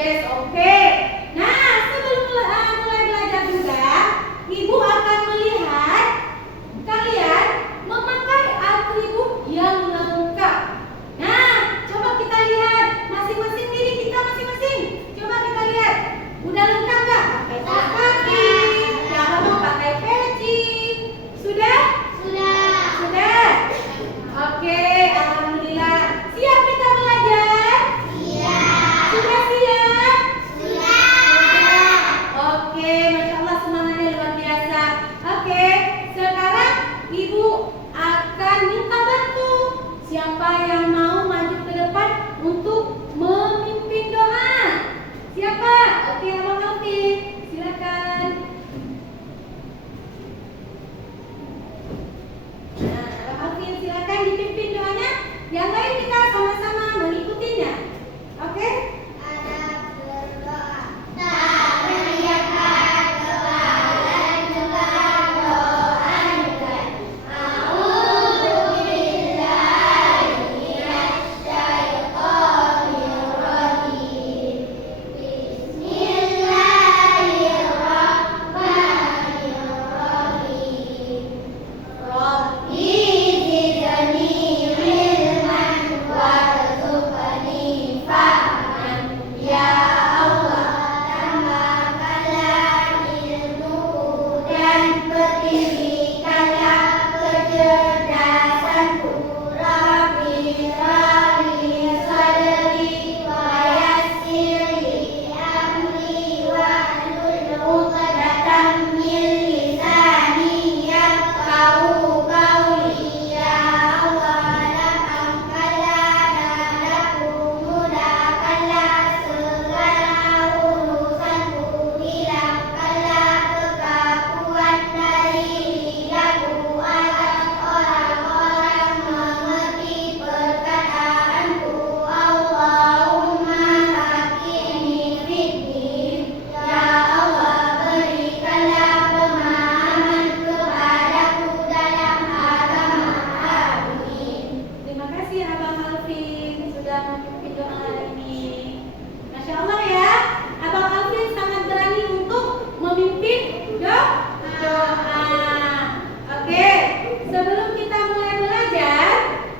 Yes, oke. Nah, sebelum mulai belajar juga, Ibu akan melihat kalian memakai atribut yang lengkap. Nah, coba kita lihat masing-masing diri kita masing-masing. Coba kita lihat, udah lengkap nggak? Pakai kaos kaki, yang mau pakai peci. Sudah? Sudah. Oke, alhamdulillah. Siap kita belajar? Sudah siap? Oke, Masya Allah semangatnya luar biasa. Oke, sekarang Ibu akan minta bantu. Siapa yang mau maju ke depan untuk memimpin doa? Siapa? Oke, Abang Alvin, silakan. Nah, Abang Alvin silakan dipimpin doanya. Yang lain kita sama-sama mengikutinya. Oke? Terima kasih Abang Alvin sudah memimpin doa hari ini. Masya Allah ya, Abang Alvin sangat berani untuk memimpin doa. Oke, sebelum kita mulai belajar,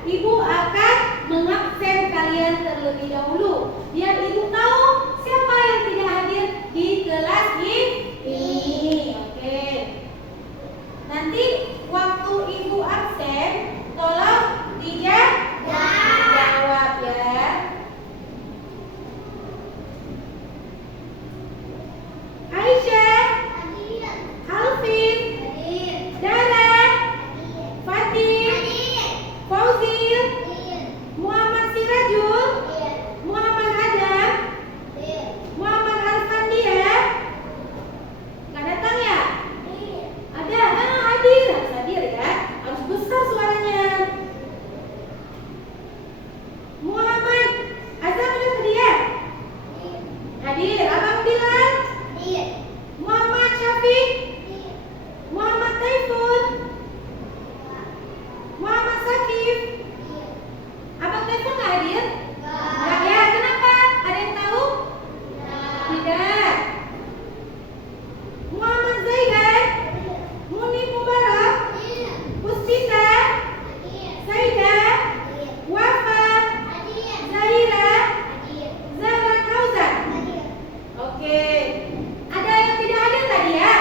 Ibu akan mengabsen kalian terlebih dahulu, biar Ibu tahu siapa yang tidak hadir di kelas ini. Oke, nanti waktu Ibu absen, tolong dijawab ya. Aisyah, Alvin, Dara, Fatih, Fauzil, Muhammad Sirajul, Muhammad Adam, Muhammad Alfandia. Nggak datang ya? Ada, hadir, harus hadir ya. Harus besar suaranya. Muhammad Azam udah hadir? Hadir. Abang Bilal? Muhammad Syafiq? Muhammad Taiful? Muhammad Sakif? Abang Taiful nggak hadir? Nggak ya, kenapa? Ada yang tahu? Tidak. Muhammad Zaidan? Munib Mubarak? Puspita? Saida? Wafa? Zahira? Zahra Kausar? Oke. Ada yang tidak hadir tadi ya?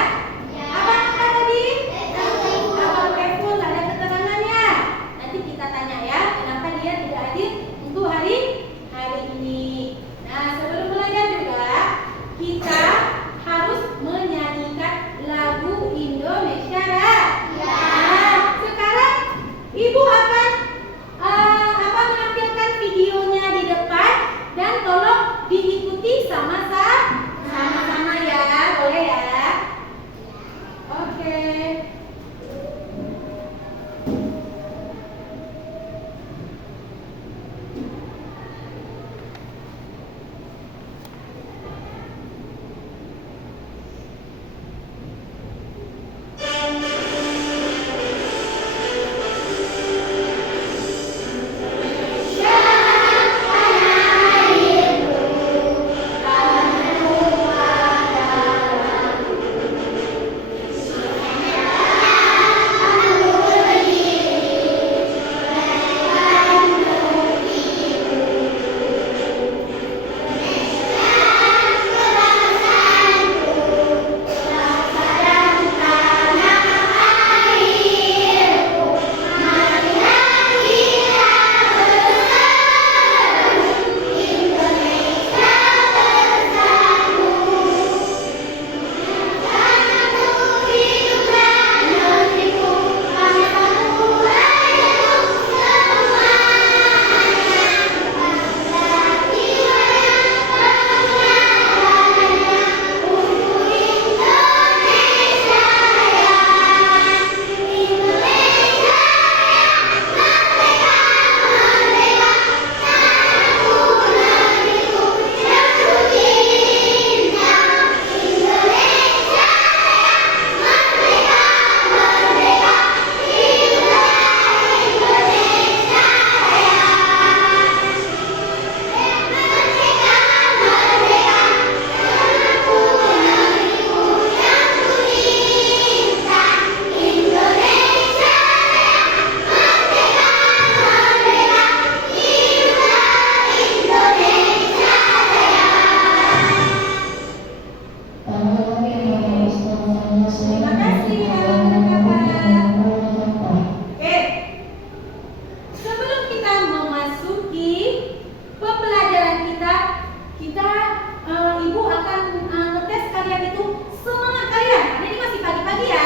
akan ngetes kalian itu semangat kalian. Karena ini masih pagi-pagi ya.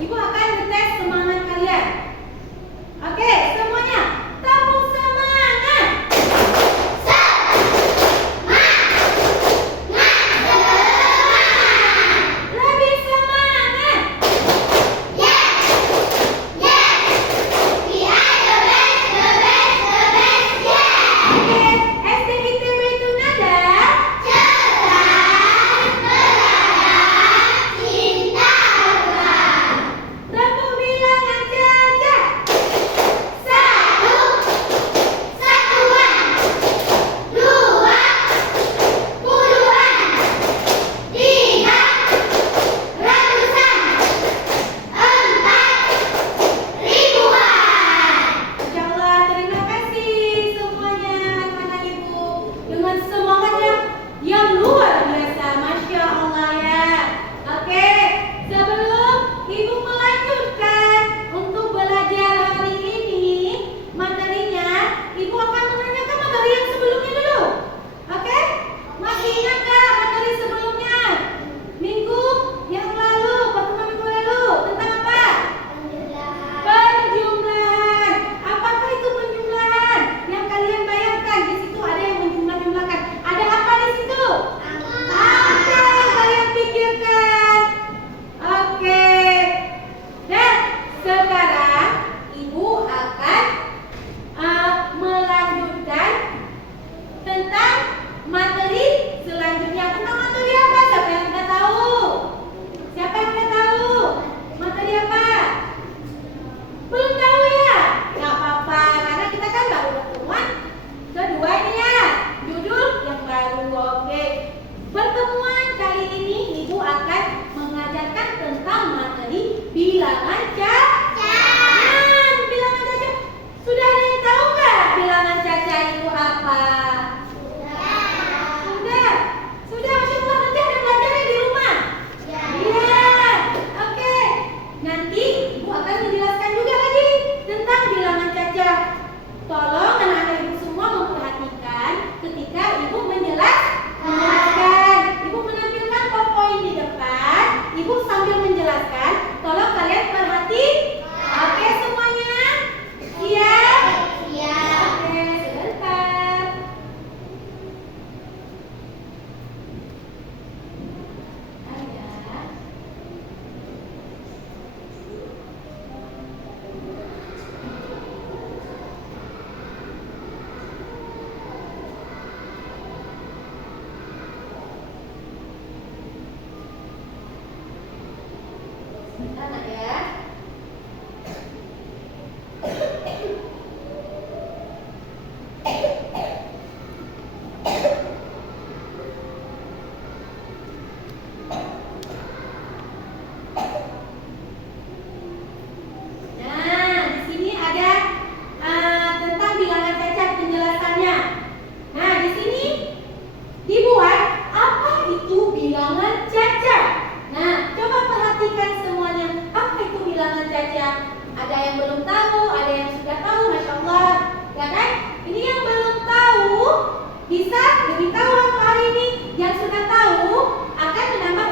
Ibu akan ngetes semangat kalian. Oke, semuanya tepuk semangat. Lebih semangat. Oke, STITB itu nada. Tepuk bilangan caca. Masya Allah, terima kasih semuanya anak-anak ibu dengan semangatnya yang luar biasa, Masya Allah ya. Oke, sebelum ibu melanjutkan untuk belajar hari ini materinya, ibu akan menanyakan materi yang sebelumnya dulu. Oke, masih ingat gak materi sebelumnya? Minggu yang lalu, pertemuan minggu lalu tentang apa? Penjumlahan. Apakah itu penjumlahan? Yang kalian bayangkan di situ ada yang menjumlah-jumlahkan. Ada apa di situ? Apa yang kalian pikirkan? Oke. Dan sekarang ibu akan melanjutkan tentang materi selanjutnya. Tentang materi apa? Siapa yang sudah tahu? Siapa yang sudah tahu? Materi apa? Belum tahu ya? Gak apa-apa, karena kita kan baru pertemuan kedua ini ya. Judul yang baru, oke. Pertemuan kali ini ibu akan mengajarkan tentang materi bilangan caca. Bilangan caca. Sudah ada yang tahu nggak bilangan caca itu apa? Sudah. Sudah, Masya Allah, nanti ada belajarnya di rumah. Iya, oke. Nanti ibu akan menjelaskan juga lagi tentang bilangan caca. Tolong anak-anak ibu semua memperhatikan ketika ibu menjelaskan. Ibu menampilkan PowerPoint di depan. Ibu sambil menjelaskan. Tolong kalian perhati. Oke semuanya? Siap? Oke, sebentar. Sebentar nak ya. Nah, di sini ada tentang bilangan caca penjelasannya. Nah, di sini dibuat apa itu bilangan caca. Nah, coba perhatikan semuanya. Apa itu bilangan caca? Ada yang belum tahu, ada yang sudah tahu, Masya Allah. Ya kan? Ini yang belum tahu bisa lebih tahu untuk hari ini. Yang sudah tahu akan menambah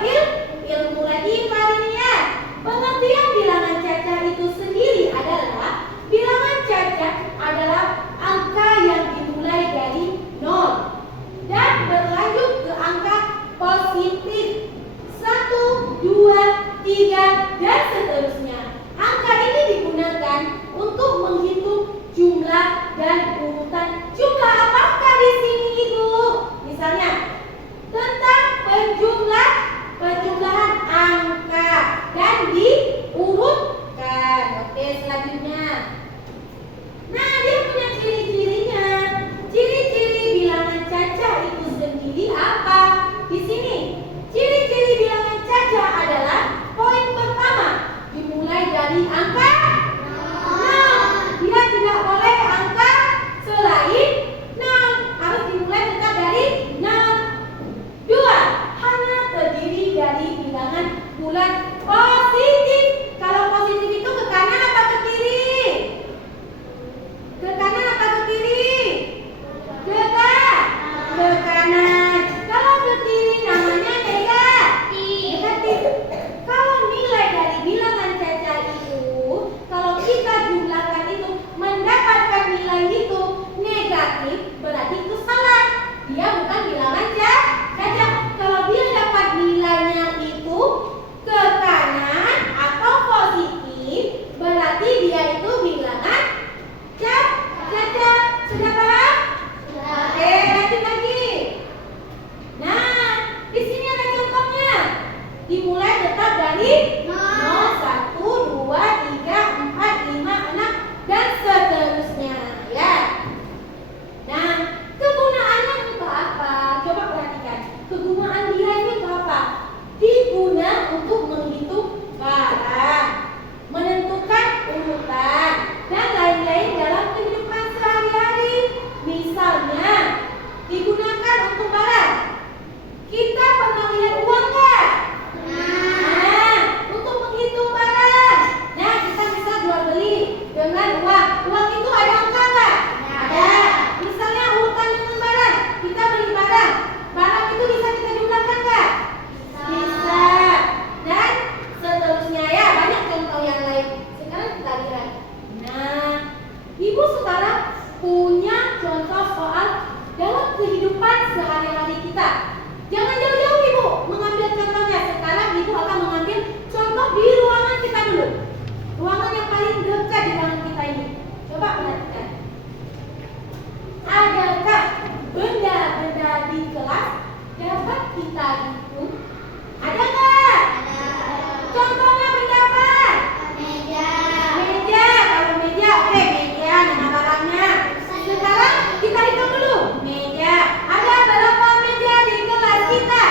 ilmu lagi hari ini ya. Pengertian bilangan caca itu sendiri adalah bilangan caca adalah angka yang dimulai dari 0 dan berlanjut ke angka positif 1, 2, 3 dan seterusnya. Angka ini digunakan untuk menghitung jumlah dan urutan jumlah. Apakah di sini Ibu? Misalnya tentang penjumlahan angka dan diurutkan. Oke, selanjutnya. Nah, dia punya ciri-cirinya. Ciri-ciri bilangan caca itu sendiri apa? Di sini, ciri-ciri bilangan caca adalah poin pertama dimulai dari angka 0. Dia tidak boleh angka selain 0. apa? Diguna untuk menghitung barang, menentukan urutan, dan lain-lain dalam kehidupan sehari-hari. Misalnya, digunakan untuk barang. Kita pernah lihat uang nggak? Nah, untuk menghitung barang. Nah, kita bisa jual beli dengan uang. Uang itu ada angka nggak? Ada. Misalnya urutan dengan barang. Kita beli barang. Barang itu bisa kita jumlahkan nggak? Bisa. Dan seterusnya ya, banyak contoh yang lain. Sekarang kita lihat. Nah, Ibu sekarang punya contoh soal dalam kehidupan sehari-hari kita. Jangan jauh-jauh Ibu mengambil contohnya. Sekarang Ibu akan mengambil contoh di ruangan kita dulu. Ruangan yang paling dekat di ruangan kita ini. Coba perhatikan. Adakah benda-benda di kelas dapat kita hitung? Ada nggak? Contohnya benda apa? Meja. Kalau meja, oke, meja nama barangnya. Sekarang kita hitung dulu. Meja. Ada berapa meja di kelas kita?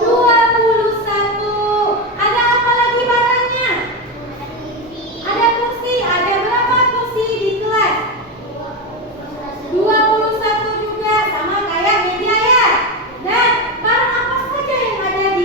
21. Ada apa lagi barangnya? Ada kursi. Ada berapa kursi di kelas? 21 juga, sama kayak meja ya. Dan barang apa saja yang ada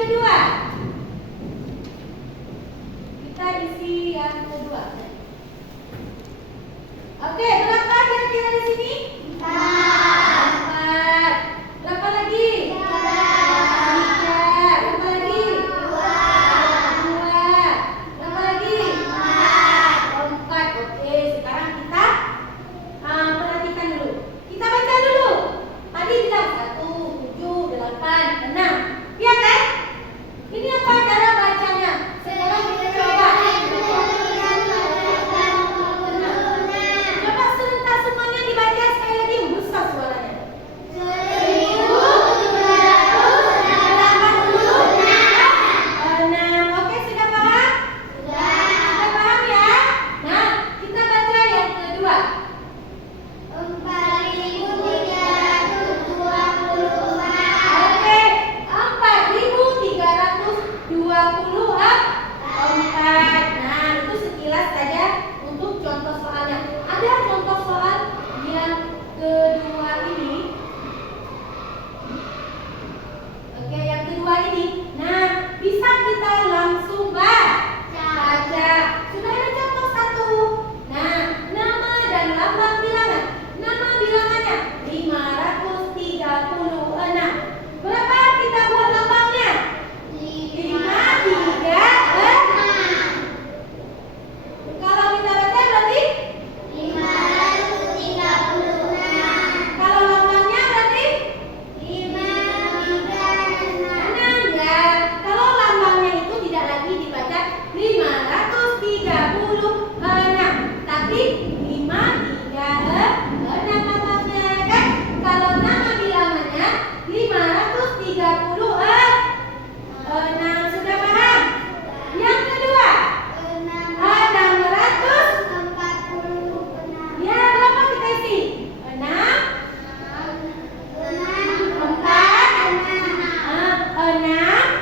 kedua. Kita isi yang kedua. Oke, berapa kira-kira di sini? 4. Berapa lagi? 3. Berapa lagi? 2. Berapa lagi? 4. Oke, sekarang kita perhatikan dulu. Kita baca dulu. Tadi bilang 1, 7, 8, 6. Iya kan? Ini apa cara bacanya? Sekarang kita coba. Coba serentak semuanya dibaca sekali lagi. Besar suaranya. 1.386. Oke, sudah paham? Sudah paham ya? Nah, kita baca yang kedua. 4.324. Nah, itu sekilas saja untuk contoh soalnya. Ada contoh soal yang kedua ini. Oke, yang kedua ini. Nah, bisa kita langsung baca. Sudah ada contoh 1. Nah, nama dan lambang bilangan. Nama bilangannya 536. Berapa kita buat lambangnya? 536. Kalau kita baca berarti 536. Kalau lambangnya berarti 536 ya. Kalau lambangnya itu tidak lagi dibaca 536, tapi 536 lambangnya kan. Kalau nama bilangannya 536. Sudah paham? Yang kedua, 640. Ya, berapa kita isi? 6,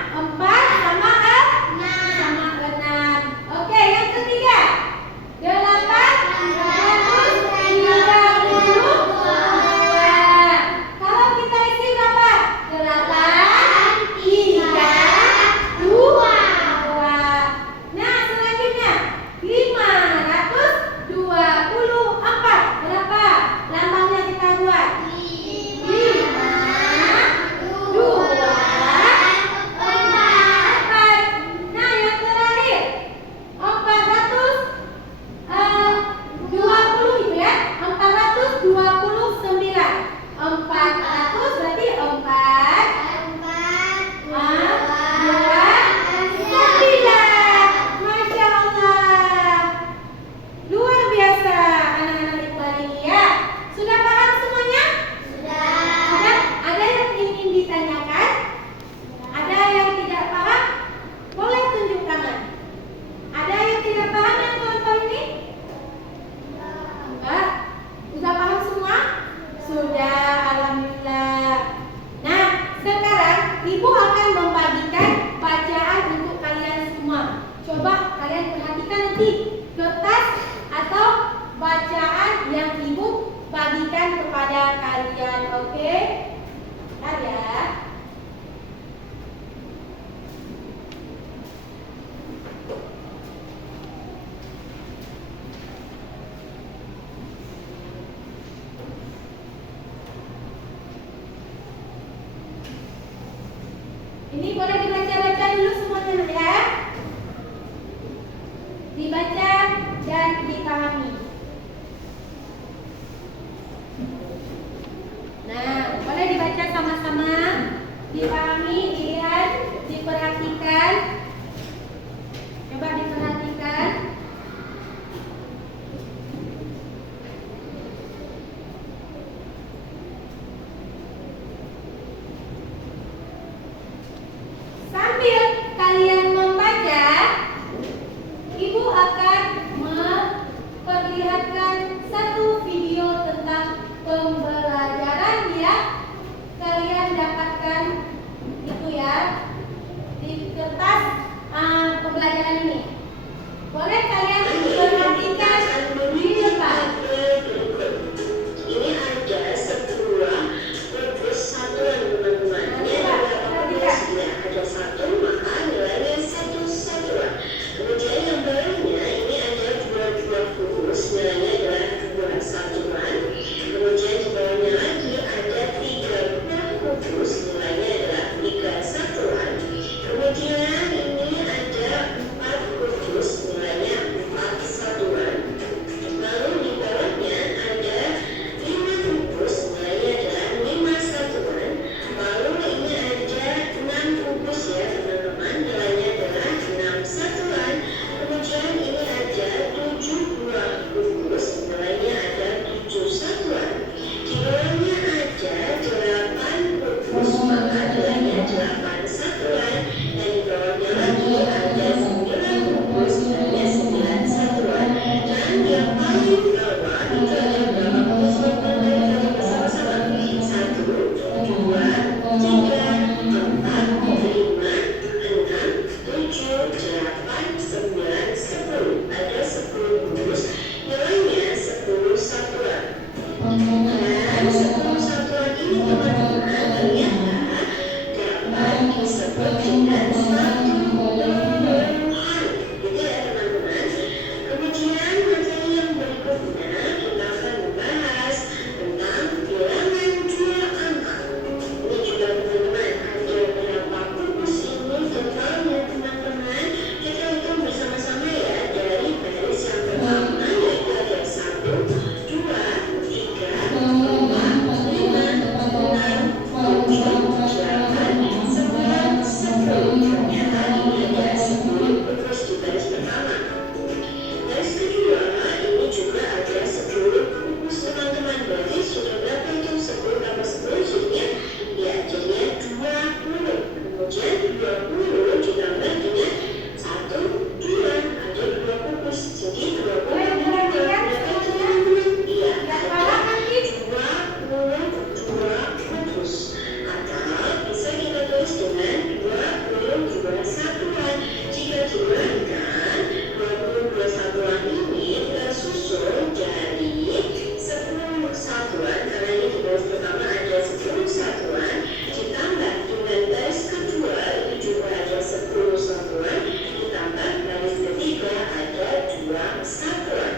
4 sama 6. Oke, yang ketiga, 832. Kalau kita isi berapa? 832. Nah, selanjutnya 524. Berapa lambangnya kita buat? 524. Nah, yang terakhir 420 itu ya. 429. 400 berarti 429. Masya Allah. Luar biasa anak-anak ibu hari ini ya. Sudah paham semuanya? Sudah. Ada yang ingin ditanyakan? Ada yang tidak paham? Boleh tunjuk tangan. Ada yang tidak paham yang contoh ini? Enggak. Sudah paham semua? Sudah, alhamdulillah. Nah, sekarang ibu akan membagikan bacaan untuk kalian semua. Coba kalian perhatikan nanti kertas atau bacaan yang ibu bagikan kepada kalian, oke? Bentar ya. Ini boleh dibaca-baca dulu semuanya ya. Dibaca dan dipahami. Nah, boleh dibaca sama-sama, dipahami, dilihat, diperhatikan. Coba diperhatikan. Sambil kalian membaca, ibu akan memperlihatkan satu video tentang pembelajaran yang kalian dapatkan seperti dan satu puluhan. Gitu ya teman-teman. Kemudian materi yang berikutnya kita akan membahas tentang bilangan dua angka. Ini juga teman-teman ada berapa kukus ini totalnya teman-teman. Kita hitung bersama-sama ya dari baris yang pertama yaitu ada 1, 2, 3, 4, 5, 6, 7, 8, 9, 10. Ternyata ini ada 10 kukus di baris pertama. Baris kedua ini juga ada 10 kukus teman-teman. Berarti sudah berapa itu 10 tambah 10 jadinya? Ya jadinya 20. Kemudian 20 ditambah dengan 1, 2 ada 2 kukus. Jadi 20 berapa teman-teman? Iya ada 22 kukus. Atau bisa kita tulis dengan 22 satuan. Jika diuraikan 22 satuan ini tersusun dari 10 satuan. Karena ini di baris pertama ada 10 satuan ditambah dengan baris kedua itu juga ada 10 satuan ditambah baris ketiga ada 2 satuan.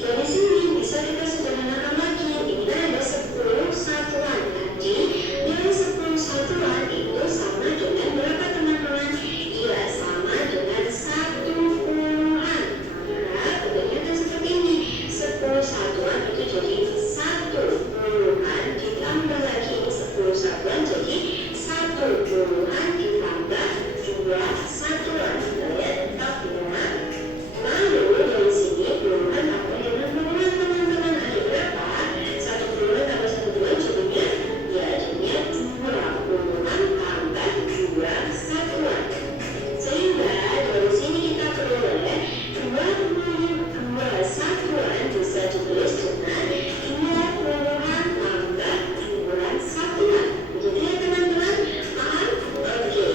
Dari sini bisa kita sederhanakan lagi. Ini ada 10 satuan. Jadi dari 10 satuan itu sama dengan berapa teman-teman? Iya sama dengan 1 puluhan. Maka bentuknya seperti ini. 10 satuan itu jadi 1 puluhan ditambah lagi 10 satuan jadi 1 puluhan ditambah 2 satuan. Kalian tetap ya. Lalu dari sini puluhan tambah dengan puluhan teman-teman ada berapa? 1 puluhan tambah 1 puluhan jadinya ya jadinya 2 puluhan tambah 2 satuan. Sehingga dari sini kita peroleh 22 satuan bisa ditulis dengan 2 puluhan tambah 2 satuan. Begitu ya teman-teman? Paham? Oke.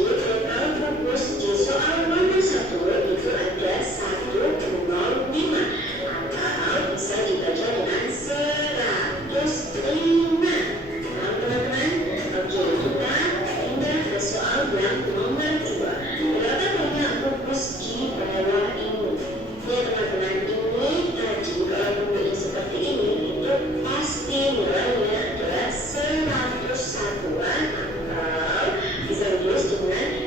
total fokus di soal nomor 1 itu ada 105 atau bisa dibaca dengan 105. Paham teman-teman? Oke, kita pindah ke soal yang nomor 2. Berapa banyak fokus di bawah ini? Ya teman-teman, ini tadi kalau bentuknya seperti ini itu pasti nilainya adalah 101-an atau bisa ditulis dengan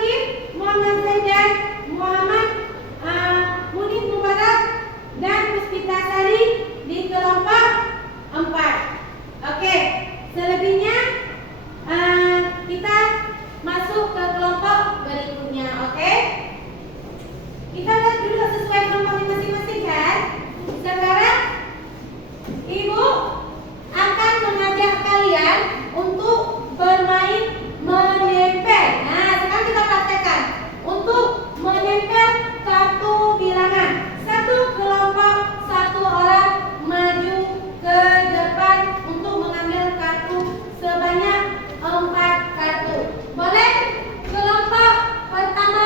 Akif, Muhammad Zaidan, Muhammad Munif Mubarak, dan Puspita Sari di kelompok 4. Oke, selebihnya kita masuk ke kelompok berikutnya. Oke, kita lihat dulu sesuai kelompok masing-masing kan. Sekarang Ibu akan mengajak kalian untuk bermain menempel. Nah, sekarang kita praktekkan untuk menempel kartu bilangan. Satu kelompok, satu orang maju ke depan untuk mengambil kartu sebanyak 4 kartu. Boleh? Kelompok pertama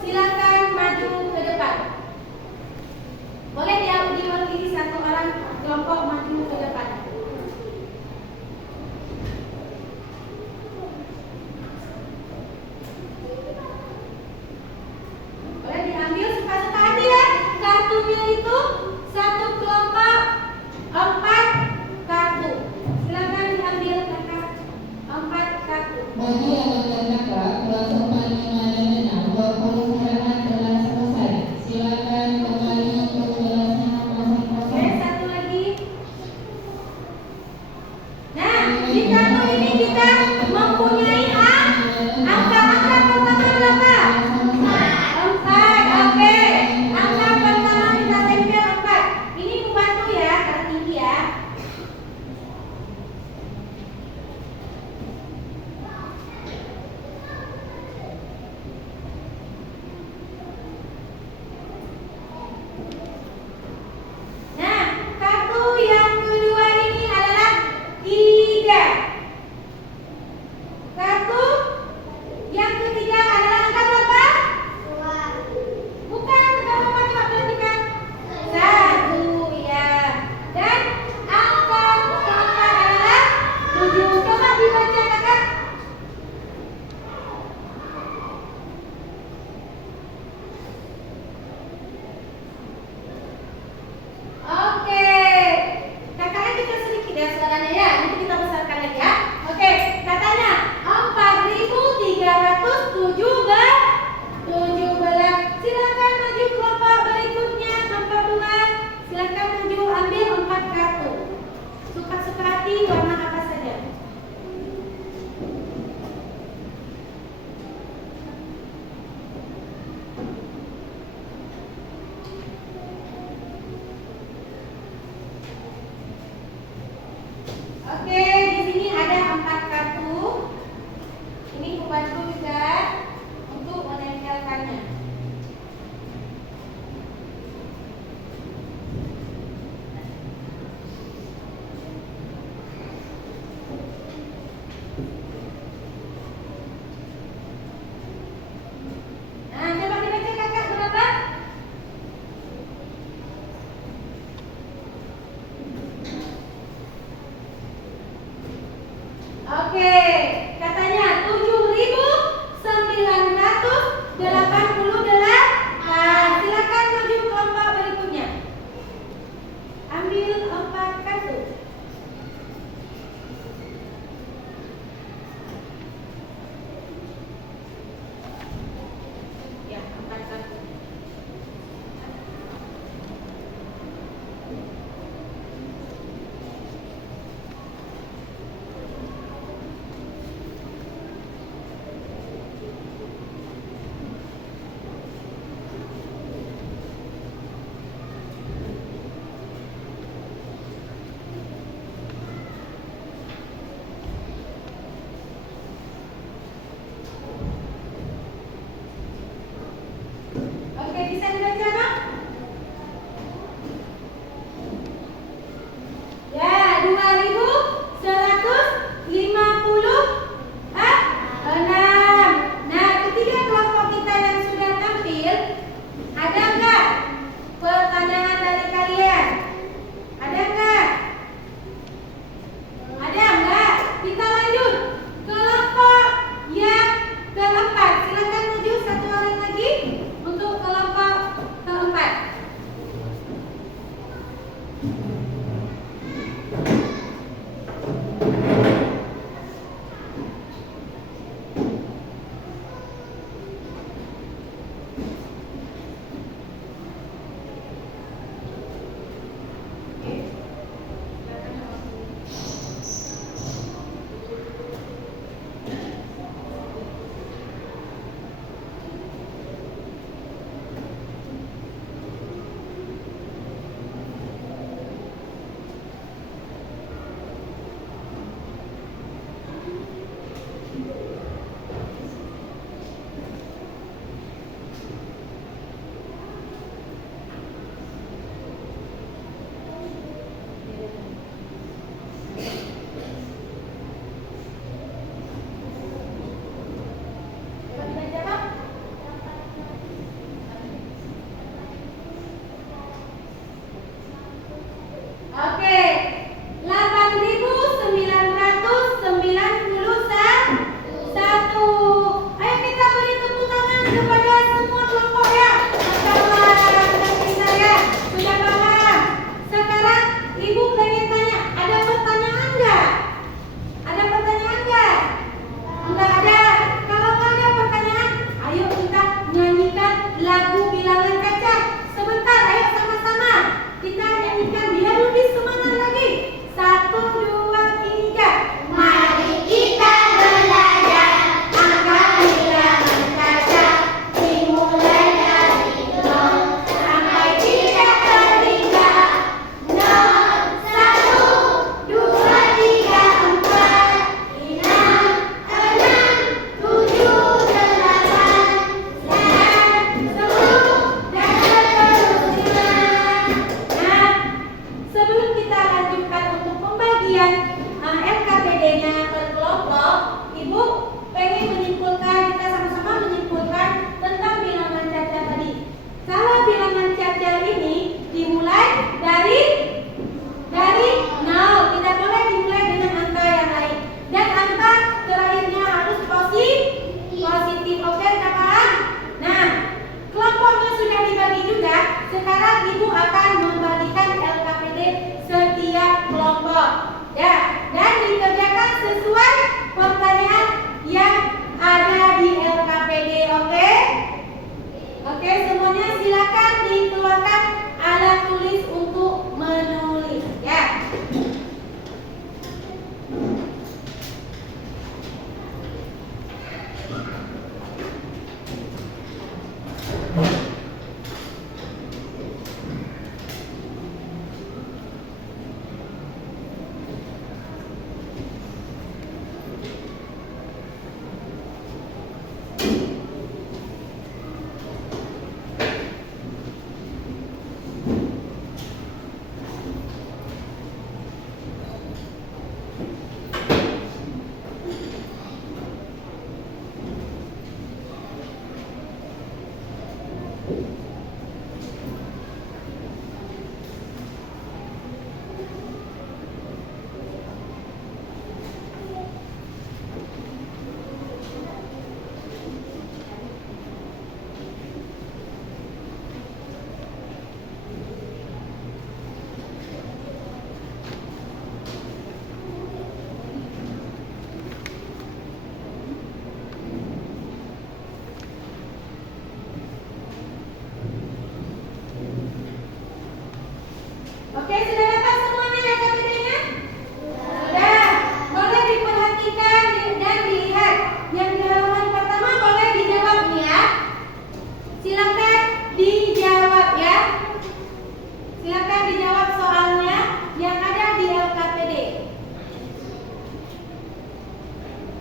silakan maju ke depan. Boleh diwakili satu orang kelompok maju ke depan. Boleh diambil suka-suka hati ya. Kartunya itu satu kelompok 4 kartu. Silakan diambil kakak 4 kartu. Bagi anak-anak kelas 4, 5, dan 6, waktu halaman telah selesai. Silakan kembali untuk kelasnya masing-masing. Oke, satu lagi. Nah, di kartu ini kita mempunyai angka-angka pertama berapa? 4. Oke. Angka pertama kita tempel 4. Ini membantu ya, karena tinggi ya.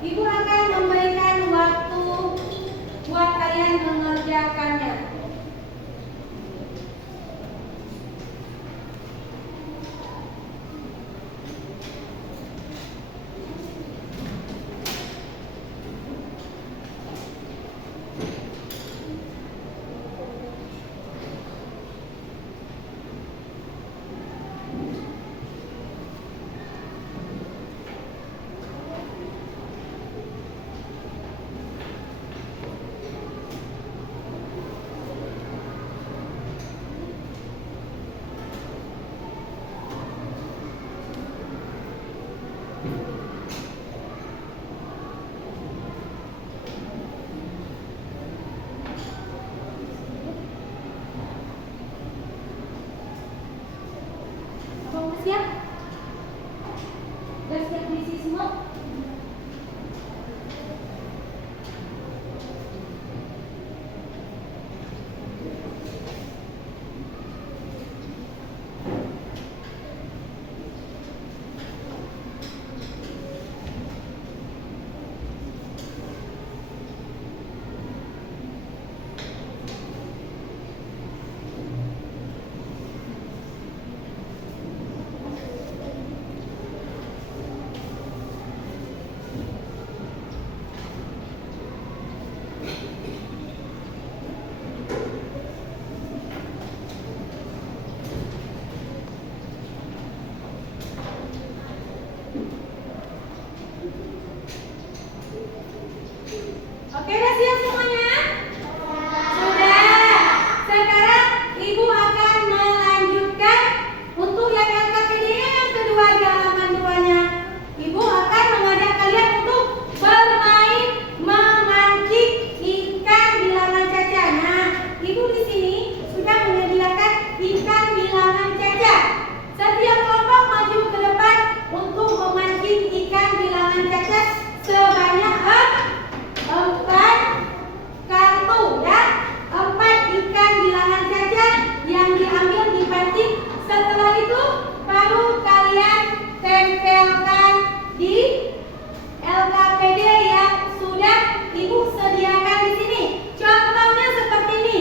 Ibu akan memberikan waktu buat kalian mengerjakannya. Abang udah siap? Udah siap misi semua? Oke, udah siap semuanya? Sudah. Sekarang Ibu akan melanjutkan untuk yang LKPD yang kedua di halaman 2-nya. Ibu akan mengajak kalian untuk bermain memancing ikan bilangan caca. Nah, Ibu di sini sudah menyediakan ikan bilangan caca. Setiap kelompok maju ke depan untuk memancing ikan bilangan caca sebanyak 4 kartu ya, 4 ikan bilangan caca yang diambil dipancing. Setelah itu baru kalian tempelkan di LKPD yang sudah Ibu sediakan di sini. Contohnya seperti ini.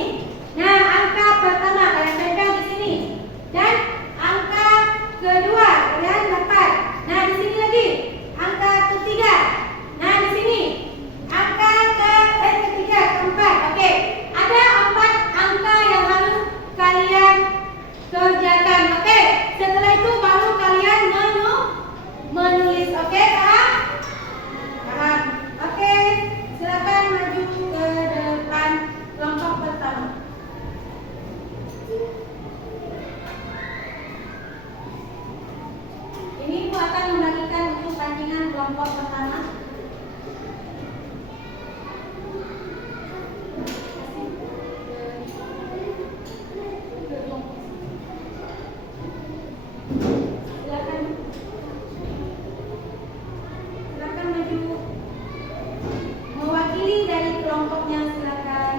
Nah, angka pertama kalian tempel di sini dan angka kedua kalian dapat. Nah, di sini lagi angka ketiga. Nah, di sini angka ketiga, keempat. Oke, ada 4 angka yang harus kalian kerjakan. Oke, setelah itu baru kalian menulis. Oke, paham? Paham. Oke, silakan maju ke depan kelompok pertama. Ini Ibu akan membagikan untuk pancingan kelompok pertama. Silakan maju. Mewakili dari kelompoknya silakan.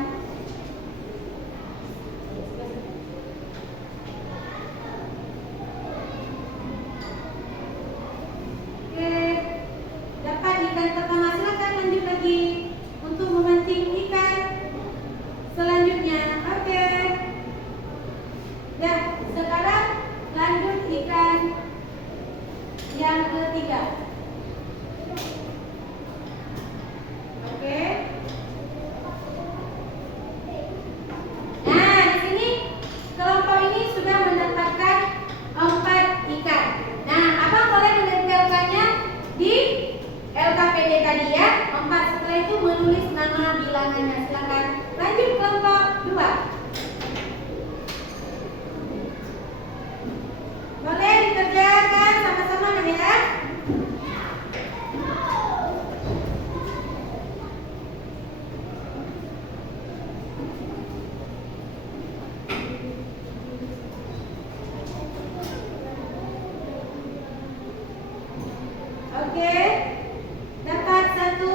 Oke, dapat ikan pertama. Silakan lanjut lagi untuk memancing ikan selanjutnya. Oke. Ya, sekarang lanjut ikan yang ketiga. Oke. Nah, di sini kelompok ini sudah mendapatkan 4 ikan. Nah, Abang boleh menempelkannya di LKPD tadi ya. 4. Setelah itu menulis nama bilangannya. Silakan lanjut kelompok 2. Boleh dikerjakan sama-sama ya. Oke, dapat 1.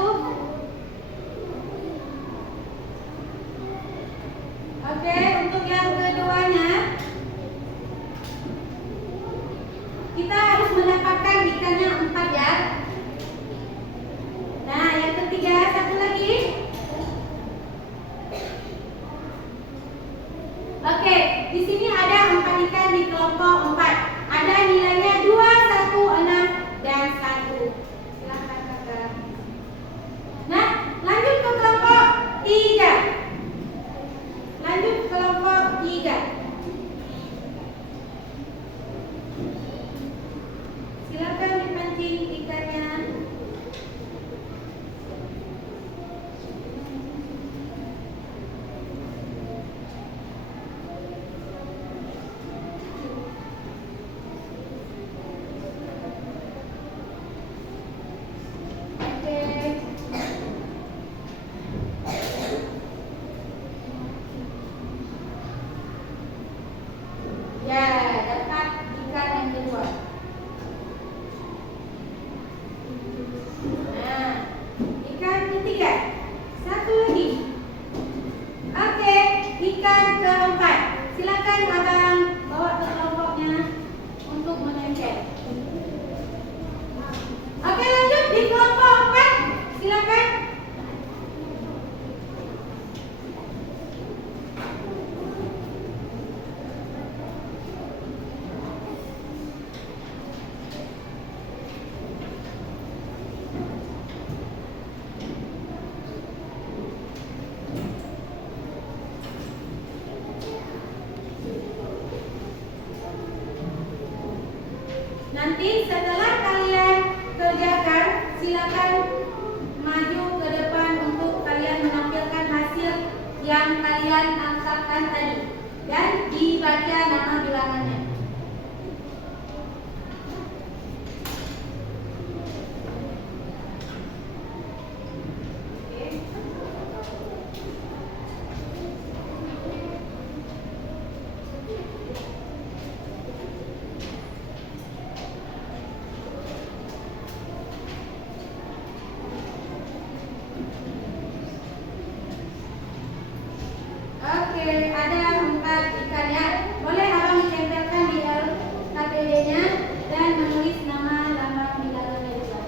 Oke, ada 4 ikan ya. Boleh abang ditempelkan di LKPD-nya dan menulis nama lambang di dalamnya juga.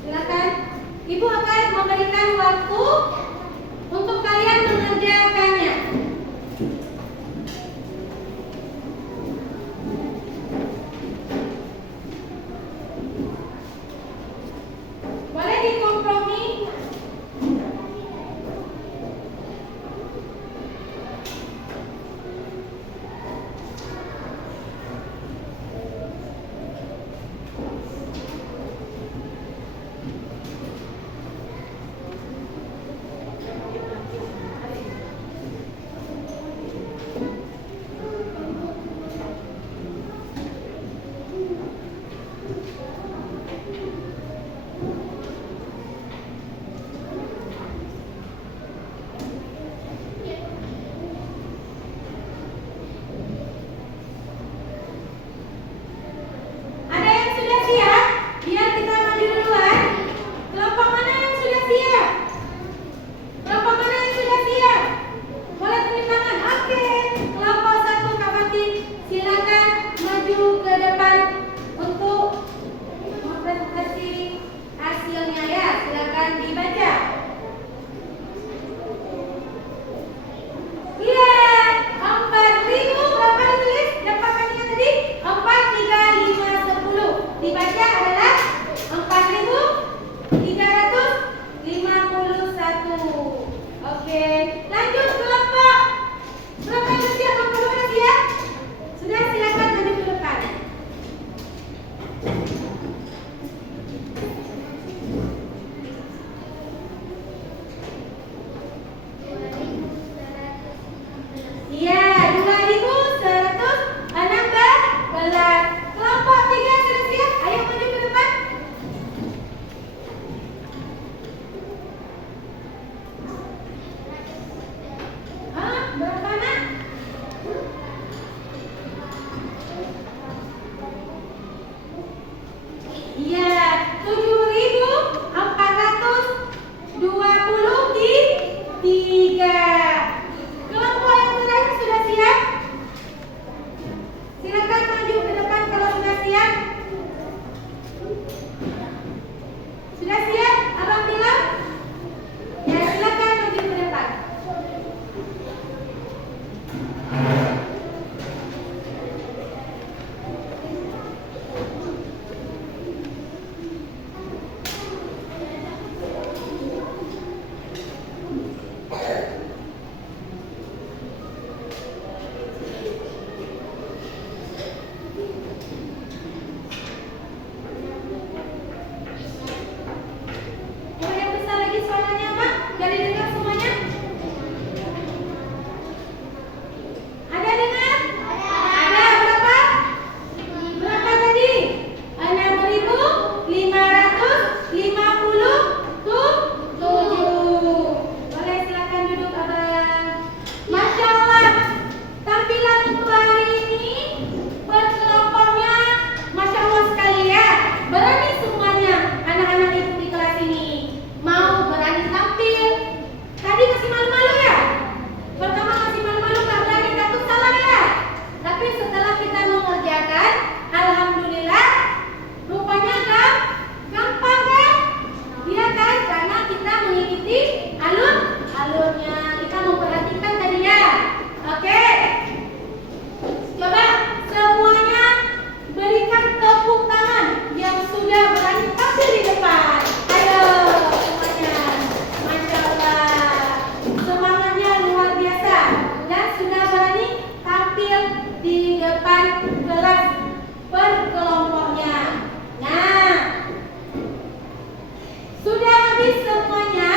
Silakan. Ibu akan memberikan waktu untuk kalian mengerjakannya. Boleh dikompromi. Ada yang sudah siap? Biar kita maju duluan. Kelompok mana yang sudah siap? Kelompok mana yang sudah siap? Boleh tepuk tangan. Oke. Kelompok 1 Kak Fatin, silakan maju ke depan untuk mempresentasi hasilnya ya. Silakan dibaca. Iya, 4.000 berapa ditulis? Dapatkannya tadi 4, 3, 5, 10. Dibaca adalah 4.351. Oke, lanjut kelompok. Kelompok yang siap, kelompok mana siap? Sudah, silakan maju ke depan. Iya, 2.116. Kelompok 3 sudah siap? Ayo maju ke depan. Hah? Berapa nak? Iya, 7.423. Kelompok yang terakhir sudah siap? Silakan maju ke depan kalau sudah siap. Sudah siap? Abang bilang? Ya, silakan maju ke depan. Mau yang besar lagi suaranya, Mak? Jadi dengar semuanya? Ada dengar? Ada berapa? Berapa tadi? 6.557. Boleh silakan duduk, Abang. Masya Allah, tampilan untuk hari ini berkelompoknya Masya Allah sekali ya. Berani semuanya anak-anak itu di kelas ini. Mau berani tampil. Tadi masih malu-malu ya? Pertama masih malu-malu, nggak berani, takut salah ya. Tapi setelah kita mengerjakan, alhamdulillah, rupanya gampang kan? Iya kan? Karena kita mengikuti alurnya. Kita memperhatikan tadi ya. Oke. Coba semuanya berikan tepuk tangan yang sudah berani tampil di depan. Ayo semuanya. Masya Allah. Semangatnya luar biasa dan sudah berani tampil di depan kelas berkelompoknya. Nah, sudah habis semuanya.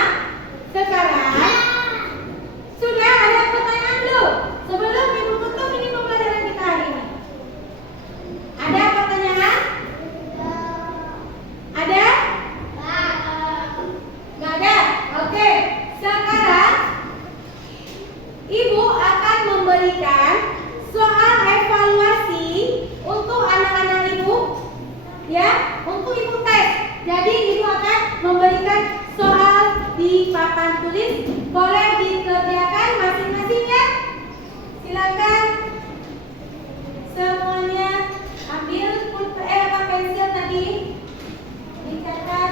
papan tulis boleh dikerjakan masing-masing ya. Silakan semuanya ambil pensil tadi, dicatat.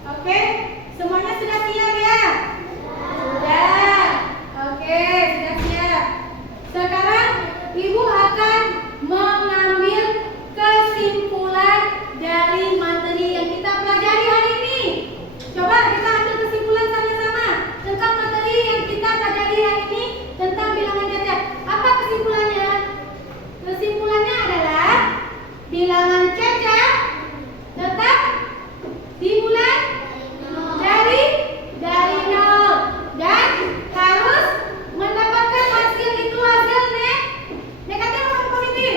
Oke, semuanya sudah siap ya? Sudah. Oke, sudah siap. Sekarang Ibu akan mengambil kesimpulan dari materi yang kita pelajari hari ini. Coba kita ambil kesimpulan sama-sama tentang materi yang kita pelajari hari ini tentang bilangan cacat. Apa kesimpulannya? Kesimpulannya adalah bilangan cacat tetap dimulai dari nol dan harus mendapatkan hasil itu hasil negatif atau positif?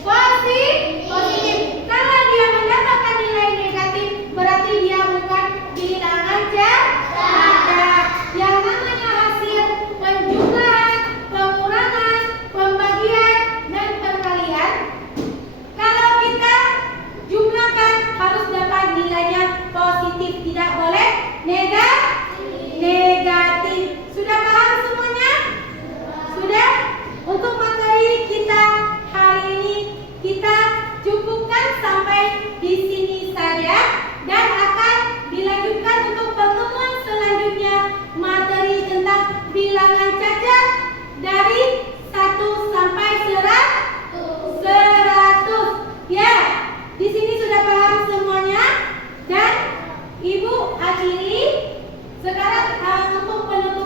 Positif. Kalau dia mendapatkan nilai negatif berarti dia bukan bilangan cacat. Yang namanya hasil penjumlahan, pengurangan, pembagian dan perkalian, kalau kita jumlahkan harus dapat nilainya positif, tidak boleh negatif. Sudah paham semuanya? Sudah? Untuk materi kita hari ini kita cukupkan sampai di sini saja dan akan dilanjutkan untuk pertemuan selanjutnya materi tentang bilangan cacat dari 1 sampai 100. Ya, di sini sudah paham semuanya dan Ibu akhiri sekarang untuk penutup